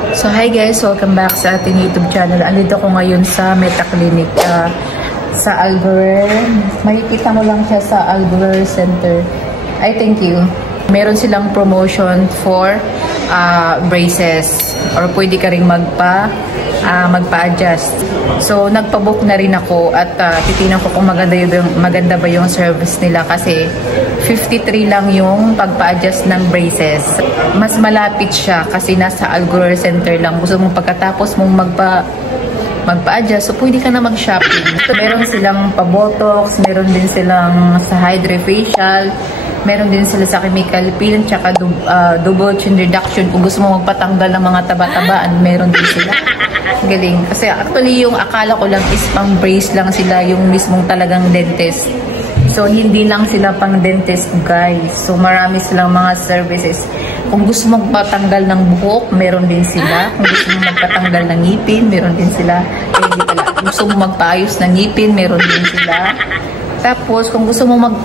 So hi guys, welcome back sa ating YouTube channel. Andito ko ngayon sa Meta Clinic sa Albuquerque. Makikita mo lang siya sa Albuquerque Center. I thank you. Meron silang promotion for braces or pwede ka ring magpa-adjust. So nagpa-book na rin ako at titingnan ko kung maganda ba yung service nila kasi 53 lang yung pagpa-adjust ng braces. Mas malapit siya kasi nasa Albuquerque Center lang. Gusto mong pagkatapos mong magpa-adjust, so pwede ka na mag-shopping. So, meron silang pa-botox, meron din silang sa hydrofacial, meron din sila sa chemical peel, tsaka double chin reduction. Kung gusto mo magpatanggal ng mga taba-tabaan, meron din sila. Galing. Kasi actually yung akala ko lang is pang brace lang sila, yung mismong talagang dentist. So, hindi lang sila pang dentist, guys. So, marami silang mga services. Kung gusto mong patanggal ng buhok, meron din sila. Kung gusto mong magpatanggal ng ngipin, meron din sila. Hindi pala. Kung gusto mong magpaayos ng ngipin, meron din sila. Tapos, kung gusto mong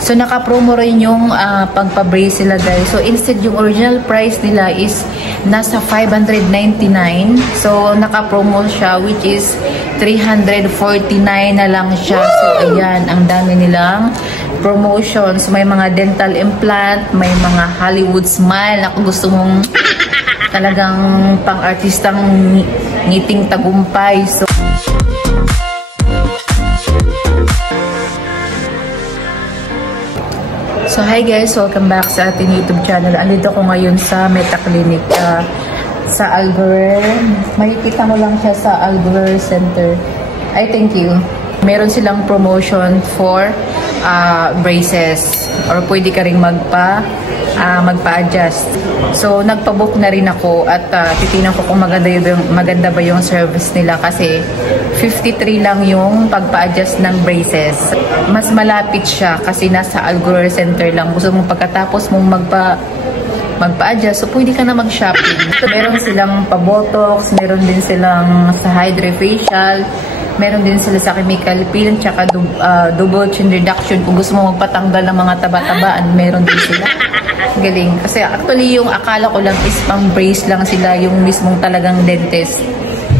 so, naka-promo rin yung pagpa-brace sila, guys. So, instead yung original price nila is nasa 599. So, naka-promo siya, which is 349 na lang siya. So, ayan, ang dami nilang promotions. May mga dental implant, may mga Hollywood smile na kung gusto mong talagang pang-artistang ngiting tagumpay. So hi guys, welcome back sa ating YouTube channel. Andito ko ngayon sa Meta Clinic sa Albuquerque. Makikita mo lang siya sa Albuquerque Center. I thank you. Meron silang promotion for braces or pwede ka ring magpa-adjust. So nagpa-book na rin ako at titingnan ko kung maganda ba yung service nila kasi 53 lang yung pagpa-adjust ng braces. Mas malapit siya kasi nasa Albuquerque Center lang. Gusto mong pagkatapos mong magpa-adjust, so pwede ka na mag-shopping. So, meron silang pa-botox, meron din silang sa hydrofacial, meron din sila sa chemical peel, tsaka double chin reduction. Kung gusto mo magpatanggal ng mga taba-tabaan, meron din sila. Galing. Kasi actually yung akala ko lang is pang brace lang sila, yung mismong talagang dentist.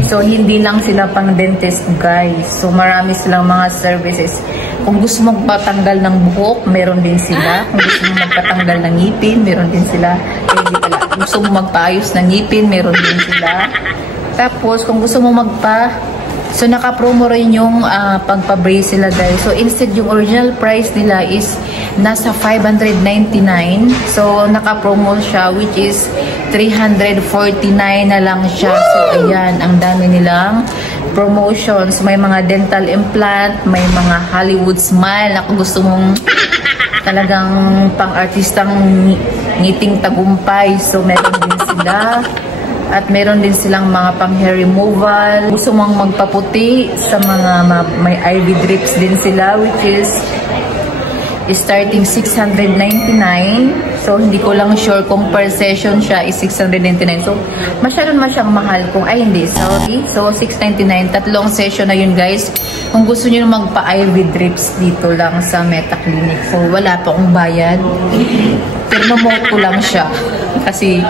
So, hindi lang sila pang dentist, guys. So, marami silang mga services. Kung gusto mong patanggal ng buhok, meron din sila. Kung gusto mong magpatanggal ng ngipin, meron din sila. Hindi pala. Kung gusto mong magpaayos ng ngipin, meron din sila. Tapos, kung gusto mong so, naka-promo rin yung pagpa-brace sila, guys. So, instead yung original price nila is nasa 599. So, naka-promo siya, which is 349 na lang siya. So, ayan, ang dami nilang promotions. May mga dental implant, may mga Hollywood smile na kung gusto mong talagang pang-artistang ngiting tagumpay. So, meron din sila. At meron din silang mga pang-hair removal. Gusto mong magpaputi sa mga may IV drips din sila, which is starting 699. So, hindi ko lang sure kung per session siya is 699. So, masyadong siyang mahal kung, ay hindi, sorry. So, 699. Tatlong session na yun, guys. Kung gusto nyo magpa-IV drips dito lang sa Meta Clinic. So, wala pa akong bayad. Promote ko lang siya. Kasi,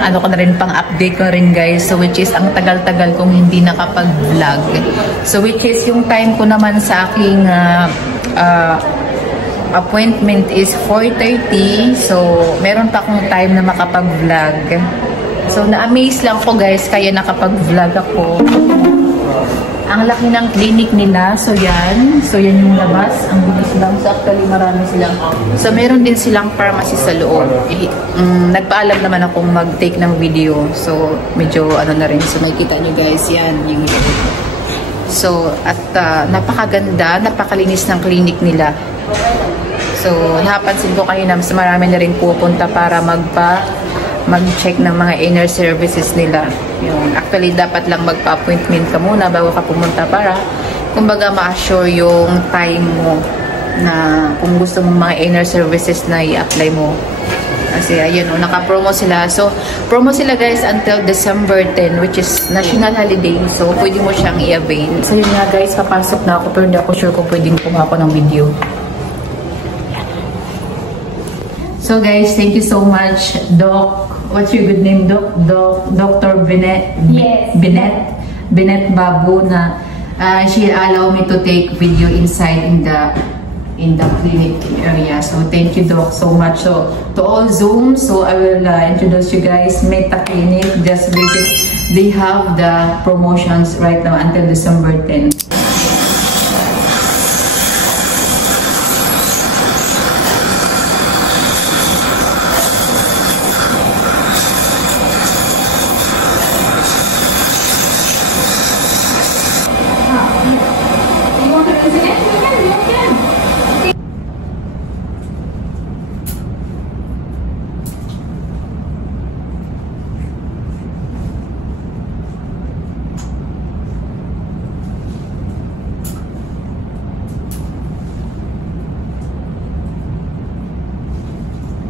ano ko na rin, pang-update ko rin, guys. So, which is, ang tagal-tagal kong hindi nakapag-vlog. So, which is, yung time ko naman sa aking appointment is 4:30. So, meron pa akong time na makapag-vlog. So, na-amaze lang ko, guys, kaya nakapag-vlog ako. Ang laki ng clinic nila. So, yan. So, yan yung labas. Ang bilis lang. So, actually, marami silang. So, meron din silang pharmacy sa loob. Nagpaalam naman akong mag-take ng video. So, medyo ano na rin. So, nakikita nyo, guys. Yan. Yung so, at napakaganda, napakalinis ng clinic nila. So, napansin ko kayo na mas marami na rin pupunta para mag-check ng mga inner services nila. Yun. Actually, dapat lang magpa-appointment ka muna bago ka pumunta para kumbaga ma-assure yung time mo na kung gusto mong mga inner services na i-apply mo. Kasi, ayun, naka-promo sila. So, promo sila, guys, until December 10, which is national holiday. So, pwede mo siyang i-avail. So, yun nga, guys, papasok na ako pero hindi ako sure kung pwedeng kumuha ko ng video. So guys, thank you so much, Doc what's your good name, Dr. Binet? Yes. Binet Babu na she allow me to take video inside in the clinic area. So thank you, Doc, so much. So to all Zoom, so I will introduce you guys Meta Clinic. Just visit. They have the promotions right now until December 10.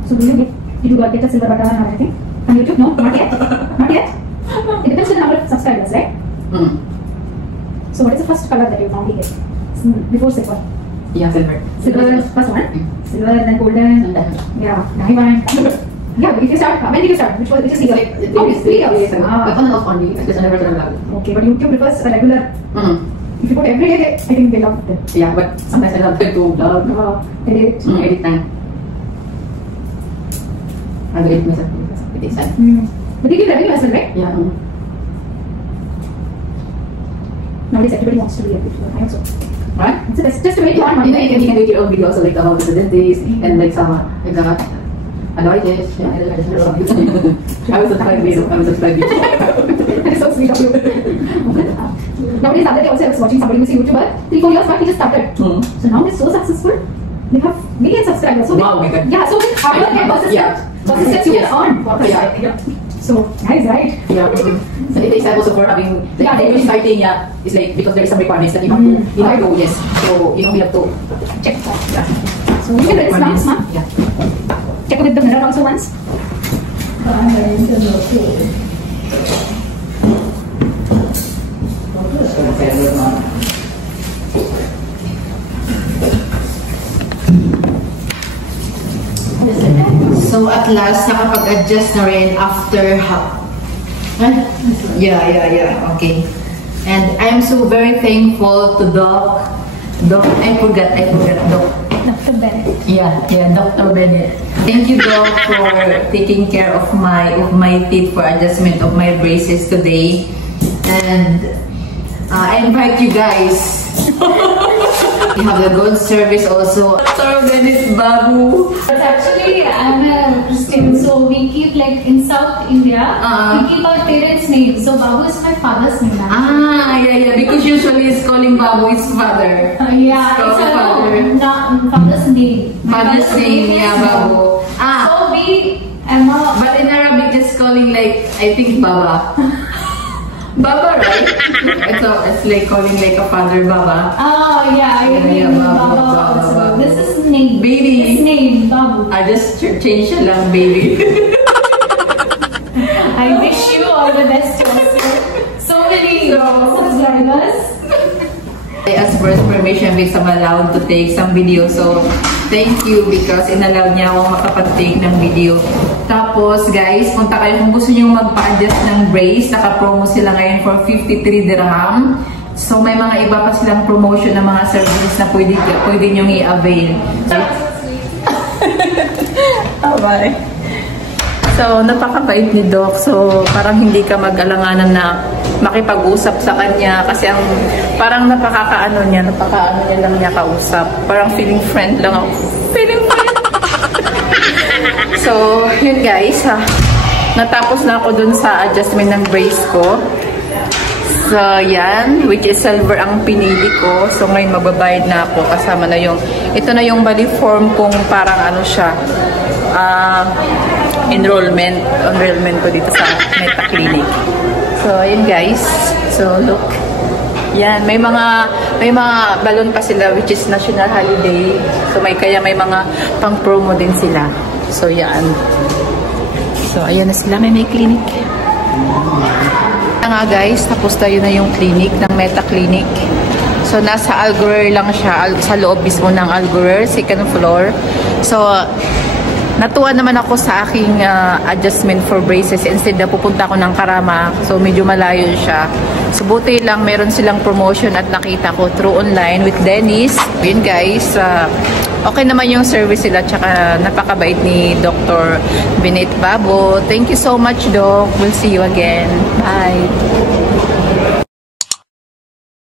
So did you get a silver button and everything? On YouTube? No, not yet. Not yet. It depends on the number of subscribers, right? Mm. So what is the first color that you normally get? Before silver. Yeah, silver. Silver is first one. Silver, then golden. Yeah, diamond. Yeah, if you start, when did you start? Which is the year? It's 3 years. Okay, but YouTube prefers a regular. If you put every day, I think they love it. Yeah, but sometimes I love to vlog. Edit. Edit time. I will edit myself. It takes time. But you give revenue as well, right? Yeah. Nowadays, everybody wants to be a YouTuber. I also. Right? It's just a way to earn money. You can make your own videos like about the dentist and like some like annoyances. Yeah, I will subscribe you. That is so sweet of you. Nowadays, other day also I was watching somebody who's a YouTuber. 3-4 years back, he just started. So now they're so successful. They have million subscribers. So wow, okay. Yeah, so with hard work and persistence, you can earn. Yeah. So that is right. Yeah. So it takes time also for having like starting. Yeah, it's like because there is some requirements that you have to. You have to yes. So we have to check. Yeah. So you can read this once, ma'am. Yeah. Check with the mirror also once. So at last, nakapag-adjust na rin after Yeah, okay. And I'm so very thankful to Doc, I forgot, Doc. Dr. Bennett. Yeah, Dr. Bennett. Thank you, Doc, for taking care of my teeth for adjustment of my braces today. And I invite you guys. We have a good service also. Dr. Bennett Babu. But actually, I'm a Christian, so we keep like in South India, we keep our parents' names. So Babu is my father's name. Yeah, because usually it's calling Babu his father. Yeah, so it's father's name. Father's name, yeah, Babu. So but in Arabic, just calling like, I think Baba. Baba, right? It's like calling like a father, Baba. Oh, yeah, Baba. This is name. Baby. His name, Babu. I just changed lang, baby. I wish you all the best also. So many subscribers. I asked for his permission because I'm allowed to take some video. So, thank you because inallow niya ako makapag-take ng video. Tapos, guys, punta kayo kung gusto niyo magpa-adjust ng brace. Naka-promo sila ngayon for 53 dirham. So, may mga iba pa silang promotion ng mga services na pwede nyo i-avail. Bye. So, napakabait ni Doc. So, parang hindi ka mag-alanganan na makipag-usap sa kanya kasi parang napakaano niya lang niya kausap. Parang feeling friend lang ako. Feeling friend. So, yun guys, natapos na ako dun sa adjustment ng brace ko. So, yan, which is silver ang pinili ko. So, ngayon magbabayad na ako kasama na ito na yung body form kung parang ano siya, enrollment ko dito sa Meta Clinic. So, ayun guys. So, look. Yan, may mga balloon pa sila which is national holiday. So, may mga pang-promo din sila. So, yan. So, ayan na sila. May clinic. Nga guys, tapos tayo na yung clinic ng Meta Clinic. So, nasa Algurer lang siya. Sa loob mismo ng Algurer, second floor. So, Natuwa naman ako sa aking adjustment for braces. Instead na pupunta ako ng Karama. So, medyo malayo siya. So, buti lang meron silang promotion at nakita ko through online with Dennis. Yun guys, okay naman yung service sila. Tsaka napakabait ni Dr. Binit Babo. Thank you so much, Doc. We'll see you again. Bye!